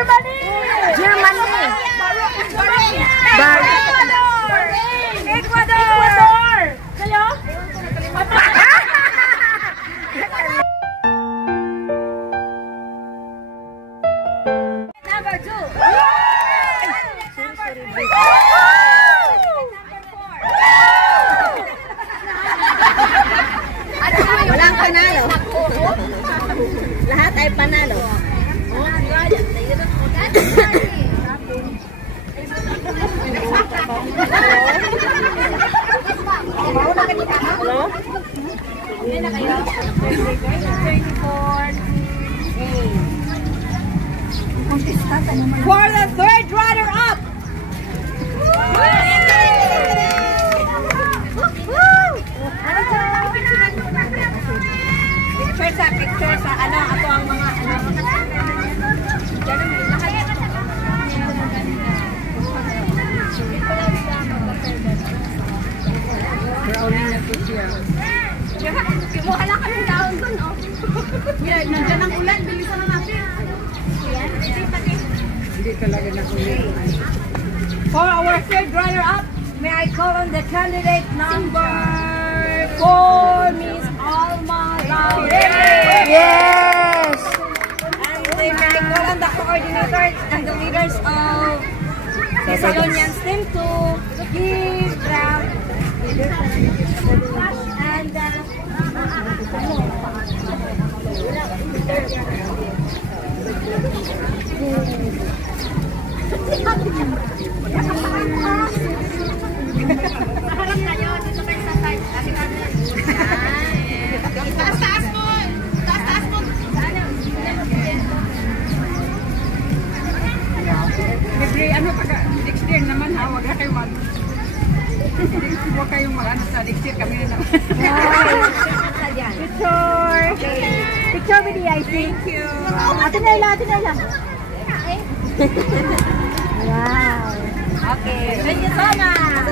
Germany! Germany! Ecuador! Kayo? Number 2. Walang panalo. Lahat ay panalo. For the third runner-up. Picture sa ano, ato ang mga kimuha lang kami daon dun, oh. Nandiyan ang ulan, bilisan na natin. Hindi talaga na ulan. For our third runner-up, may I call on the candidate number 4, Miss Alma Laurel. Yes! And may I call on the coordinators and the leaders of Thessalonians Team to give them and harap tayo dito kayo sa side. Taas mo! Taas mo! Libre, ano pagka next year naman ha, wag na kayo huwag kayong mag-ano sa next year kami na naman. Picture! Picture with the IC. Thank you! Ate Nela! Wow! Okay, thank you so much!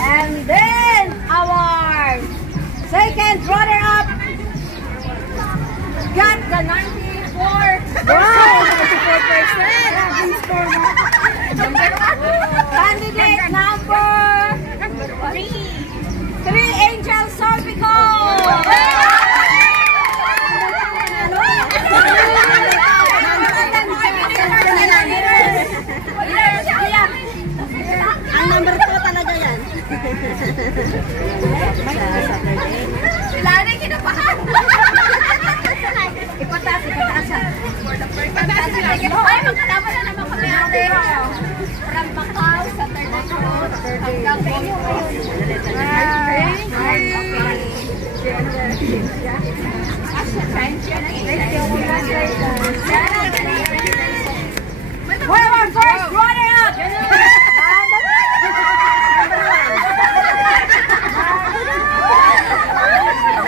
And then, our second runner-up got the 94%! Wow! 94%! Candidate number 3, Angel Sorbico! Ang number 2 talaga yan. Sila na kinapahan! Ipataas siya. Ay, magkalaban na naman kami ate. From Macau sa third road hanggang sa inyo Well, our first runner-up!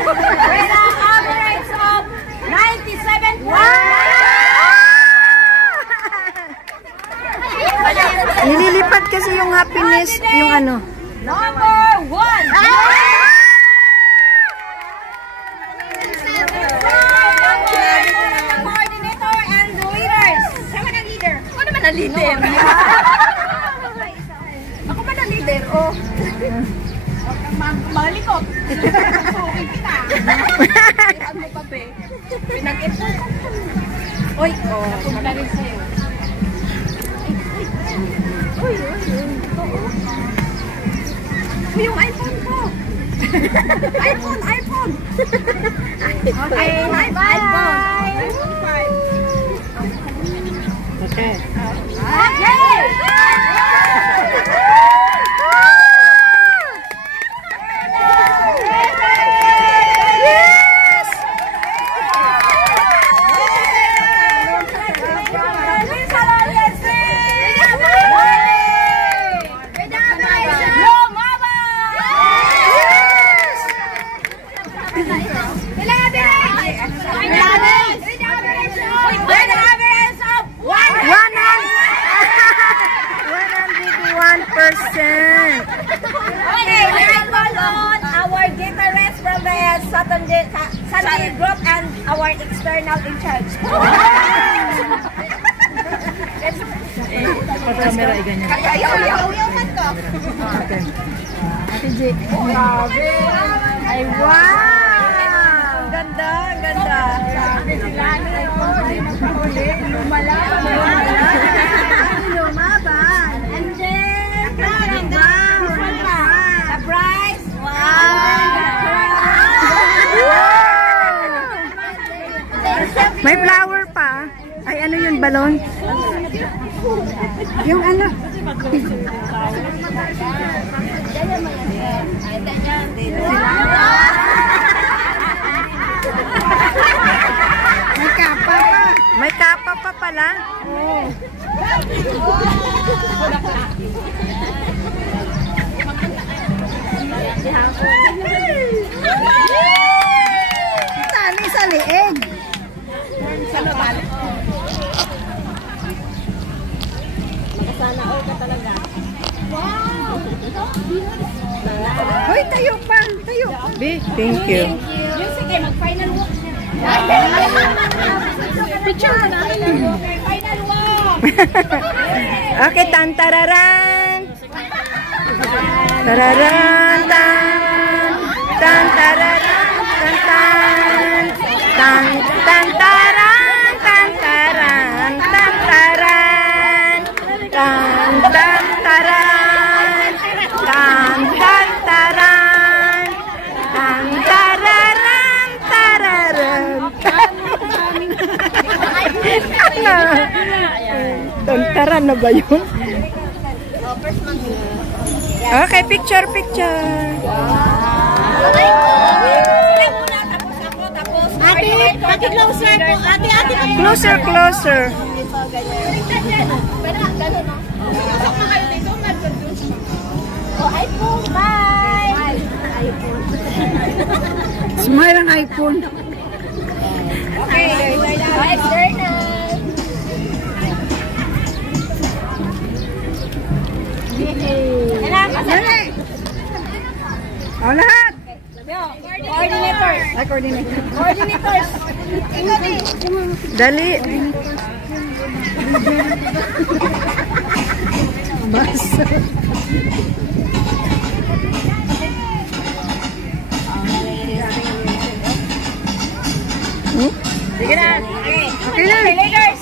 With an average of 97 Nililipad kasi yung happiness, yung ano. Number 1! Coordinator and the leaders. Saan man ang leader? Ako naman ang leader. Ako ba ang leader? Oh. Huwag kang malikot. Sukin kita. Ihan mo pa, be. Pinag-ito. Uy, oh. Napunta rin sa'yo. Uy, yung iPhone ko. iPhone. Okay, bye. Okay. Sunday group and our external in charge. dapat camera ay ganyan. Ayaw man to. Okay. Ate G. Grabe. Ay, wow! Ganda, ganda. Grabe sila. Lumalaban. Lumaban. And then, surprise. May flower pa. Ay, ano yun, balon? Yung ano? May kapa pa. May kapa pa pala. Oh. Tali sa liig. Sana all ka talaga. Hoy, tayo pa. Tayo. Thank you. Yung sige, mag-final walk. Picture mo namin. Final walk. Okay, tantararan. Tararan, tan. Tantararan, tantan. Tan, tantaran, tantaran, tantaran. Tan, tantaran. Tan, tantaran. Tan, tararan, tararan. Ano? Tantaran na ba yun? Okay, picture. Ate, pati-closer po. Ate, Closer. iPhone, bye! Smile ang iPhone. Okay, bye, Serna! O, lahat. Coordinators! Ay, coordinator. Coordinators! Dali. Basta. Sige na! Okay! Okay na. Leaders!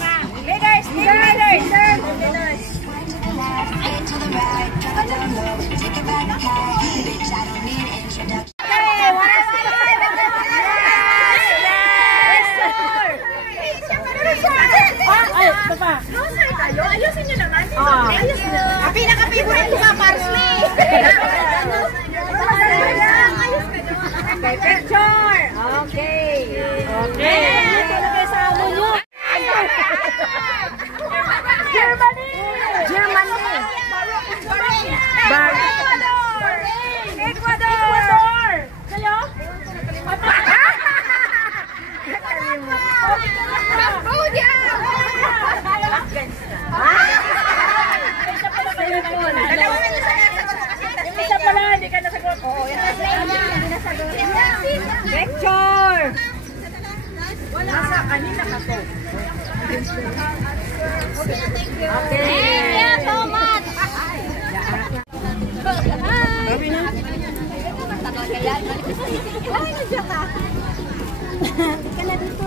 Ayusin nyo naman. Pinaka-favorite ko nga, parsley. Okay, picture. Okay. Germany. Ecuador. Kayo? Cambodia. Isa pala, hindi ka nasagot. Oo, yan hindi nasagot. Picture! Nasa kanina ka to. Okay. Thank you so much! Ay, nandiyan ka. Hindi ka na dito.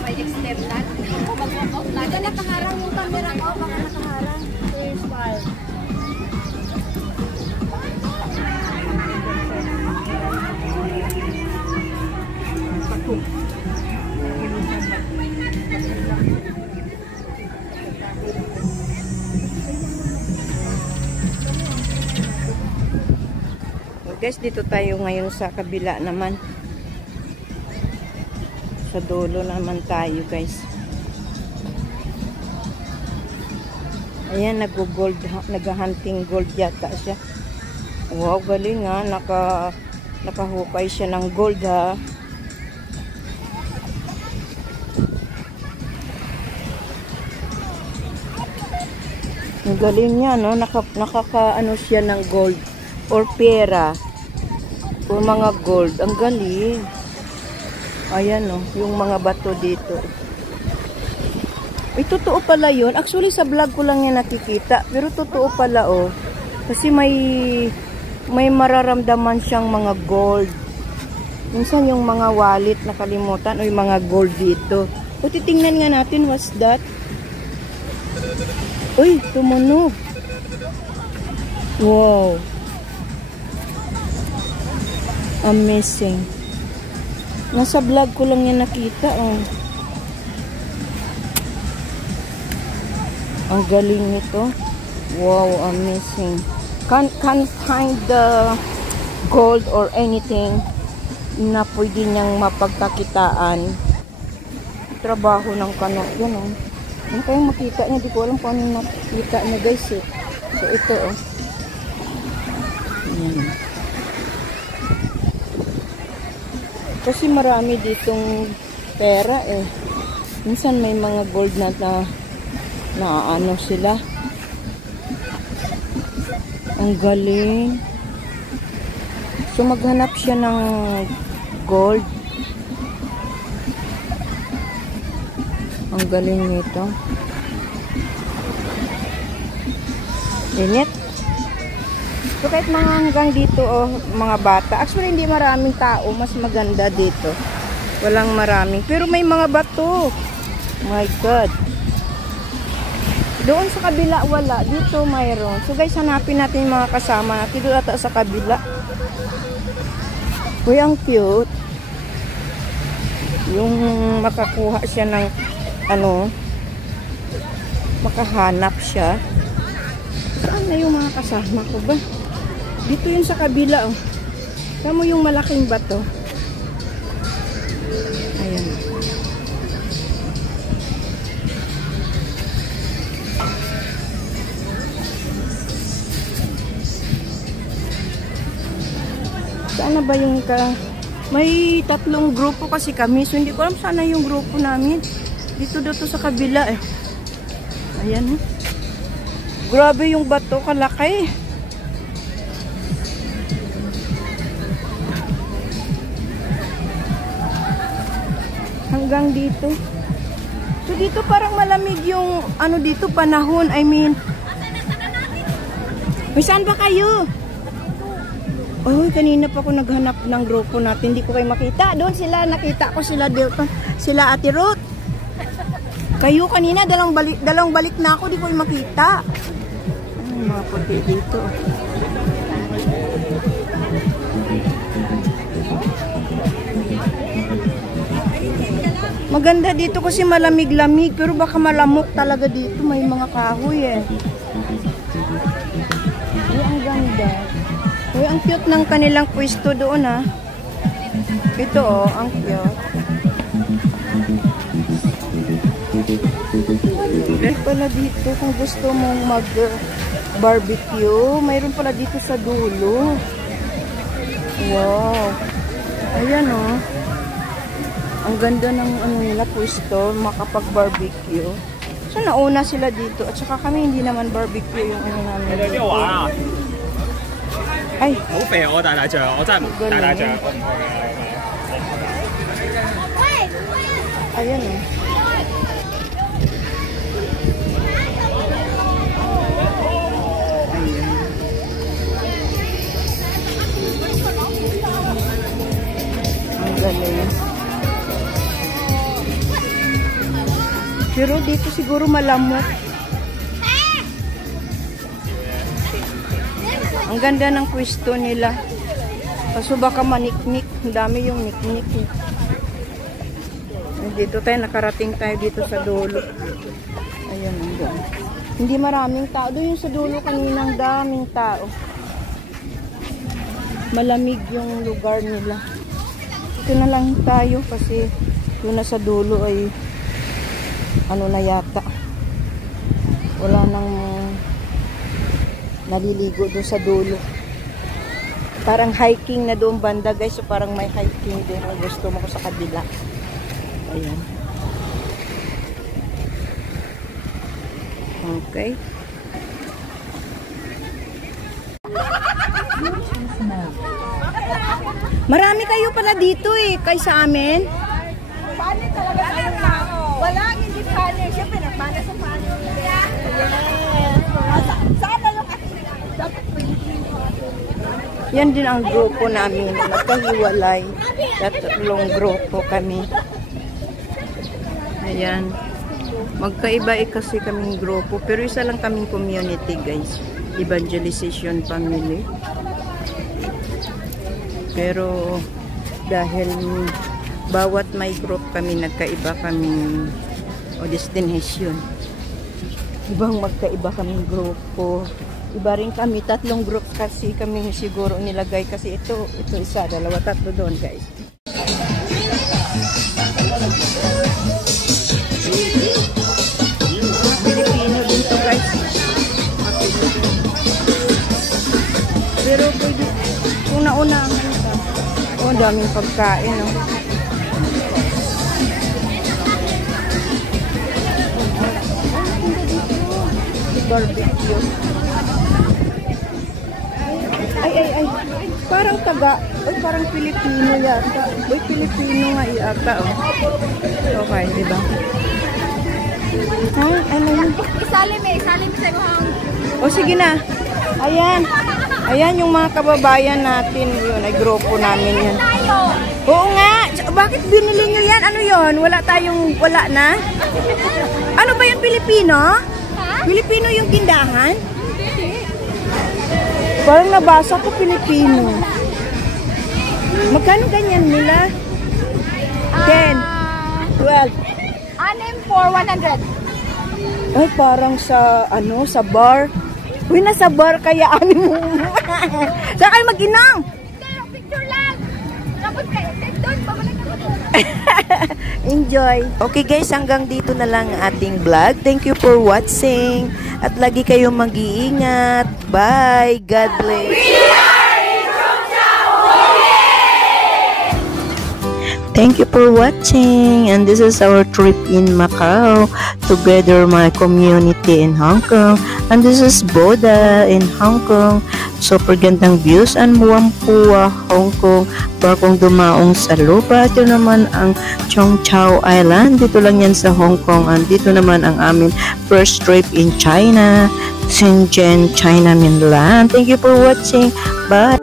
May external. Baka nakaharang yung camera ko. Baka nakaharang. Here's file. Guys, dito tayo ngayon sa kabila naman. Sa dulo naman tayo, guys. Ayan, nag-gold, nag-hunting gold yata siya. Wow, galing ha. Nakahukay siya ng gold ha. Ang galing niya, no? Nakaka-ano siya ng gold or pera or mga gold. Ang galing. Ayan, no? Yung mga bato dito. Ay, totoo pala yun. Actually, sa vlog ko lang yan nakikita. Pero totoo pala, oh. Kasi may mararamdaman siyang mga gold. Minsan yung mga wallet nakalimutan o yung mga gold dito. O, titingnan nga natin. What's that? Uy, tumunog. Wow. Amazing. Nasa vlog ko lang yan nakita, oh. Ang galing nito. Wow, amazing. Can't find the gold or anything na pwede niyang mapagkakitaan. Trabaho ng kano. Yan, oh. Ano kayong makita niya? Di ko alam kung ano makita niya, guys, eh. So, ito, oh. Yan. Kasi marami ditong pera, eh. Minsan may mga gold na ano sila. Ang galing. So, maghanap siya ng gold. Ang galing nito. Init. So, kahit mga hanggang dito, oh, mga bata. Actually, hindi maraming tao. Mas maganda dito. Walang maraming. Pero may mga bato. My God. Doon sa kabila, wala. Dito, mayroon. So, guys, hanapin natin yung mga kasama natin. Doon ata sa kabila. Uy, ang cute. Yung makakuha siya ng ano, makahanap siya. Saan na yung mga kasama ko ba? Dito yun sa kabila, oh. Tama yung malaking bato. Ayan. Saan na ba yung may 3 grupo kasi kami. So, hindi ko alam sana yung grupo namin. Dito sa kabila, eh. Ayan, eh. Grabe yung bato, kalaki. Hanggang dito. So, dito parang malamig yung, ano dito, panahon. I mean, may saan ba kayo? Oh, kanina pa ako naghanap ng grupo natin. Hindi ko kayo makita. Doon sila, nakita ko sila dito. Sila Ate Ruth. Kayo kanina, dalawang balik na ako. Di ko kayo makita. Ay, mga puti dito. Maganda dito kasi malamig-lamig. Pero baka malamok talaga dito. May mga kahoy, eh. Ay, ang ganda. Uy, ang cute ng kanilang pwesto doon, ha. Ito, oh, ang cute. Meron pala dito kung gusto mong mag-barbecue. Mayroon pala dito sa dulo. Wow. Ayan, oh. Ang ganda ng ano nila pwesto, makapag-barbecue. So, nauna sila dito. At saka kami hindi naman barbecue yung ano namin. Ay, 好肥我大象，我真係唔大象，我唔去啊。 ayan, oh. Ang galing. Pero dito siguro malamok. Ang ganda ng pwesto nila. Kaso baka maniknik. Ang dami yung niknik. Dito tayo, nakarating tayo dito sa dulo. Ayan, ang ganda. Hindi maraming tao. Doon yung sa dulo kaninang daming tao. Malamig yung lugar nila. Ito na lang tayo kasi yung nasa dulo ay ano na yata. Wala nang naliligo doon sa dulo. Parang hiking na doon banda, guys. So parang may hiking din. Kung gusto mo ko sa kabila. Ayan. Okay. Marami kayo pala dito eh, kaysa amin. Paano talaga kayo na? Wala, hindi paano. Siyempre, nagpana sa paano. Sana yung dapat Yan din ang grupo namin. Magkahiwalay. Tatlong grupo kami. Ayan. Magkaiba kasi kaming grupo. Pero isa lang kaming community, guys. Evangelization family. Pero dahil bawat may group kami, nagkaiba kaming destination. Ibang magkaiba kaming grupo. Iba rin kami, tatlong group kasi kami siguro nilagay kasi ito isa, dalawa, tatlo doon, guys. Pilipino din to, guys. Pero pwede, kung nauna ang ka, oh, daming pagkain, no? Barbecue. Ay. Parang parang Pilipino yata. Uy, Pilipino nga yata, oh. Okay, diba? Ha? Ano yun? Isalim sa hang. O, sige na. Ayan yung mga kababayan natin. Yun, ay grupo namin yan. Oo nga. Bakit binili nyo yan? Ano yun? Wala na? Ano ba yung Pilipino? Pilipino yung tindahan? Parang nabasa ko Pilipino. Magkano ganyan nila? 10, 12. Anim for 100. Ay, parang sa bar. Uy, nasa bar kaya anim mo. Saan kayo mag-inom? Picture lang. Tapos kayo, doon, pabalik ako doon. Enjoy. Okay guys, hanggang dito na lang ang ating vlog. Thank you for watching. At lagi kayong mag-iingat. Bye. God bless. Thank you for watching, and this is our trip in Macau, together my community in Hong Kong, and this is Boda in Hong Kong. Super gandang views and Muampua, Hong Kong. Bakong dumaong sa lupa. Ito naman ang Chong Chau Island. Dito lang yan sa Hong Kong, and dito naman ang amin first trip in China, Shenzhen, China mainland. Thank you for watching. Bye.